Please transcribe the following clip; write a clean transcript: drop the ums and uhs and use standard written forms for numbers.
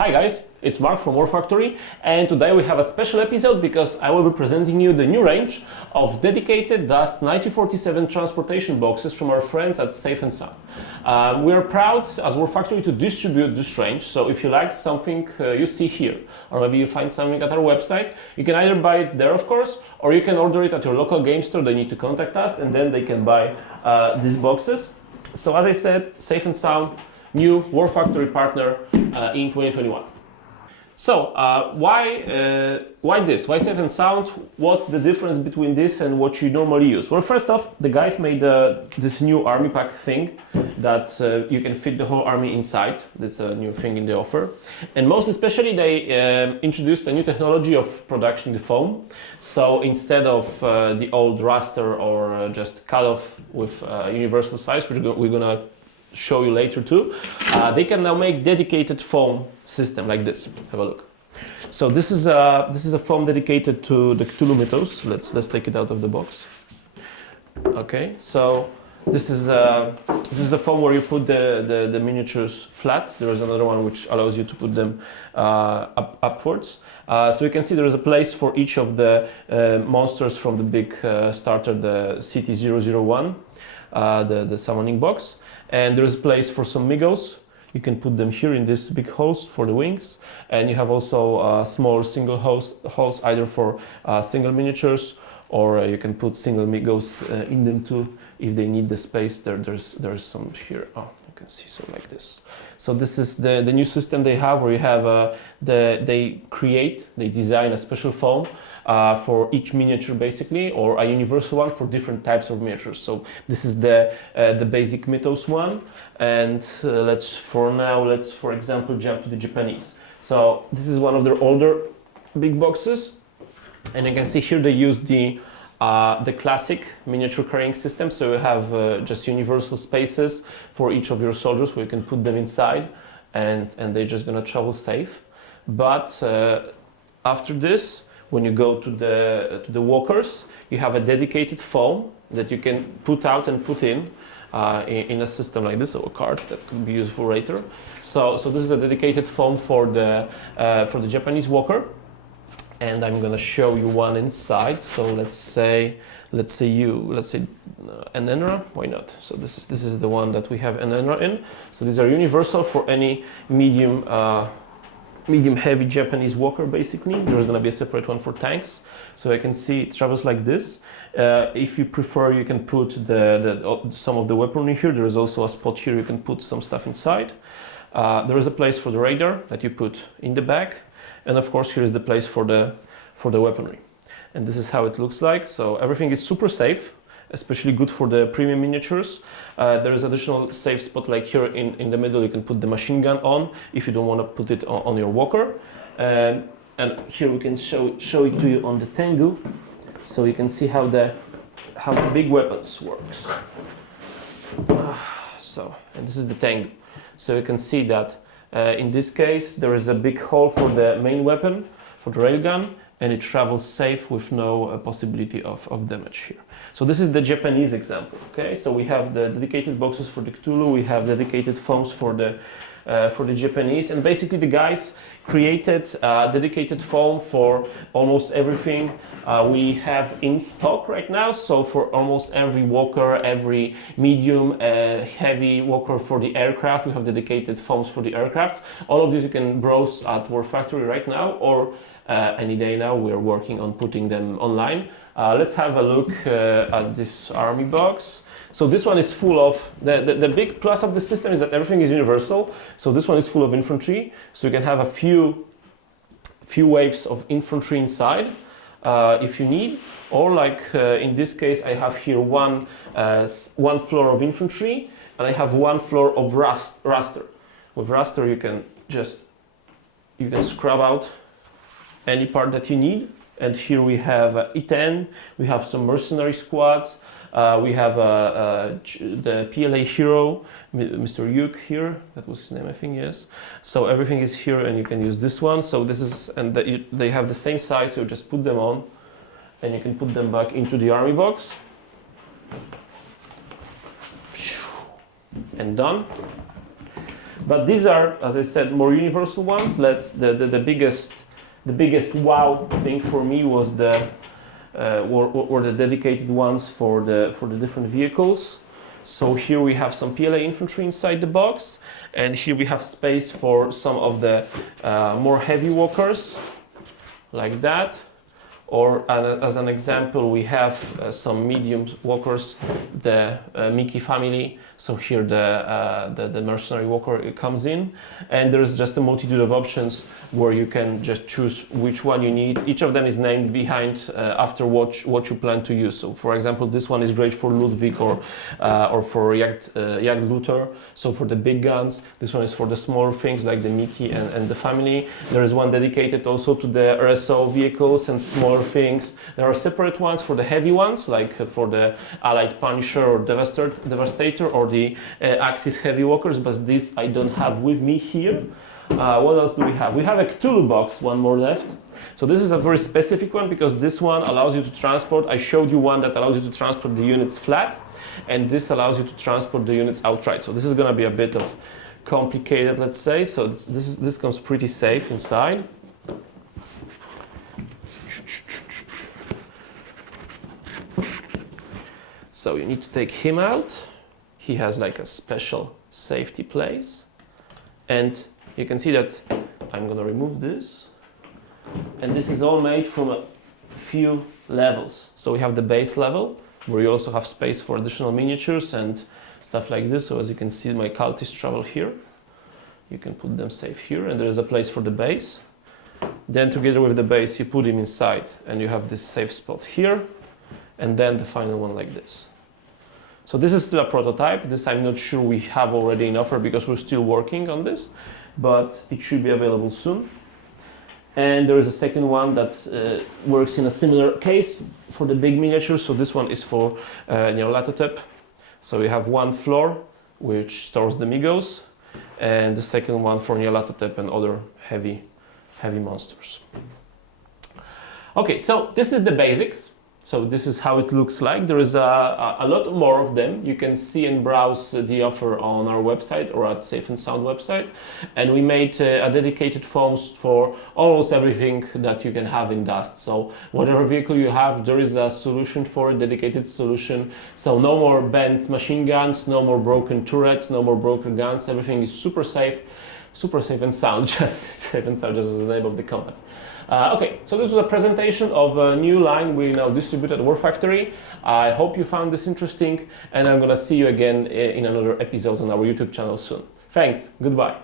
Hi guys, it's Mark from War Factory, and today we have a special episode because I will be presenting you the new range of dedicated Dust 9047 transportation boxes from our friends at Safe and Sound. We are proud as War Factory to distribute this range, so if you like something you see here, or maybe you find something at our website, you can either buy it there of course, or you can order it at your local game store. They need to contact us and then they can buy these boxes. So as I said, Safe and Sound, new War Factory partner in 2021. So why this? Why Safe and Sound? What's the difference between this and what you normally use? Well, first off, the guys made this new army pack thing that you can fit the whole army inside. That's a new thing in the offer. And most especially, they introduced a new technology of production the foam. So instead of the old raster or just cut off with universal size, which we're gonna show you later too, they can now make dedicated foam system like this. Have a look. So this is a foam dedicated to the Cthulhu mythos. Let's take it out of the box. Okay, so this is a foam where you put the miniatures flat. There is another one which allows you to put them upwards. So you can see there is a place for each of the monsters from the big starter, the CT001, the summoning box. And there is a place for some Migos. You can put them here in this big holes for the wings. And you have also small single holes either for single miniatures, or you can put single Migos in them too if they need the space. There's some here. Oh, you can see, so like this. So this is the new system they have, where you have they design a special foam for each miniature basically, or a universal one for different types of miniatures. So this is the basic Mythos one, and let's for example jump to the Japanese. So this is one of their older big boxes, and you can see here they use the classic miniature carrying system. So you have just universal spaces for each of your soldiers where you can put them inside, and they're just gonna travel safe. But after this, when you go to the walkers, you have a dedicated foam that you can put out and put in a system like this, or a card that could be useful later. So this is a dedicated foam for the Japanese walker, and I'm gonna show you one inside. So let's say Enenra. Why not? So this is the one that we have Enenra in. So these are universal for any medium heavy Japanese walker basically. There's going to be a separate one for tanks. So I can see it travels like this. If you prefer, you can put some of the weaponry here. There is also a spot here you can put some stuff inside. There is a place for the radar that you put in the back, and of course here is the place for the weaponry. And this is how it looks like. So everything is super safe, especially good for the premium miniatures. There is additional safe spot like here in the middle. You can put the machine gun on if you don't want to put it on your walker. And here we can show it to you on the Tengu, so you can see how the big weapons works. And this is the Tengu. So you can see that in this case there is a big hole for the main weapon, for the railgun, and it travels safe with no possibility of damage here. So this is the Japanese example. Okay, so we have the dedicated boxes for the Cthulhu, we have dedicated foams for the Japanese, and basically the guys created dedicated foam for almost everything we have in stock right now. So for almost every walker, every medium heavy walker for the aircraft, we have dedicated foams for the aircraft. All of these you can browse at War Factory right now, or any day now. We are working on putting them online. Let's have a look at this army box. So this one is full of, the big plus of the system is that everything is universal. So this one is full of infantry. So you can have a few waves of infantry inside if you need. Or like in this case, I have here one floor of infantry, and I have one floor of raster. With raster you can scrub out any part that you need. And here we have E10, we have some mercenary squads, we have the PLA hero, Mr. Yuk here, that was his name I think, yes. So everything is here and you can use this one. So this is, and they have the same size, so you just put them on and you can put them back into the army box. And done. But these are, as I said, more universal ones. The biggest wow thing for me was were the dedicated ones for the different vehicles. So here we have some PLA infantry inside the box, and here we have space for some of the more heavy walkers, like that. Or as an example, we have some medium walkers, the Mickey family. So here the mercenary walker comes in, and there's just a multitude of options where you can just choose which one you need. Each of them is named behind after what you plan to use. So for example, this one is great for Ludwig or for Jagdlooter. So for the big guns, this one is for the smaller things like the Mickey and the family. There is one dedicated also to the RSO vehicles and smaller things. There are separate ones for the heavy ones, like for the Allied Punisher or Devastator or the Axis heavy walkers, but this I don't have with me here. What else do we have? We have a toolbox, one more left. So this is a very specific one because this one allows you to transport. I showed you one that allows you to transport the units flat, and this allows you to transport the units outright. So this is going to be a bit of complicated, let's say. So this comes pretty safe inside. So you need to take him out. He has like a special safety place. And you can see that I'm going to remove this. And this is all made from a few levels. So we have the base level, where you also have space for additional miniatures and stuff like this. So as you can see, my cultists travel here. You can put them safe here, and there is a place for the base. Then together with the base, you put him inside, and you have this safe spot here, and then the final one like this. So this is still a prototype. This I'm not sure we have already in offer because we're still working on this, but it should be available soon. And there is a second one that works in a similar case for the big miniatures. So this one is for Nyarlathotep. So we have one floor which stores the Migos, and the second one for Nyarlathotep and other heavy monsters. Okay, so this is the basics. So this is how it looks like. There is a lot more of them. You can see and browse the offer on our website or at Safe and Sound website. And we made a dedicated forms for almost everything that you can have in Dust. So whatever vehicle you have, there is a solution for it, dedicated solution. So no more bent machine guns, no more broken turrets, no more broken guns. Everything is super safe and sound, just safe and sound, just as the name of the company. Okay, so this was a presentation of a new line we now distribute at War Factory. I hope you found this interesting, and I'm gonna see you again in another episode on our YouTube channel soon. Thanks, goodbye.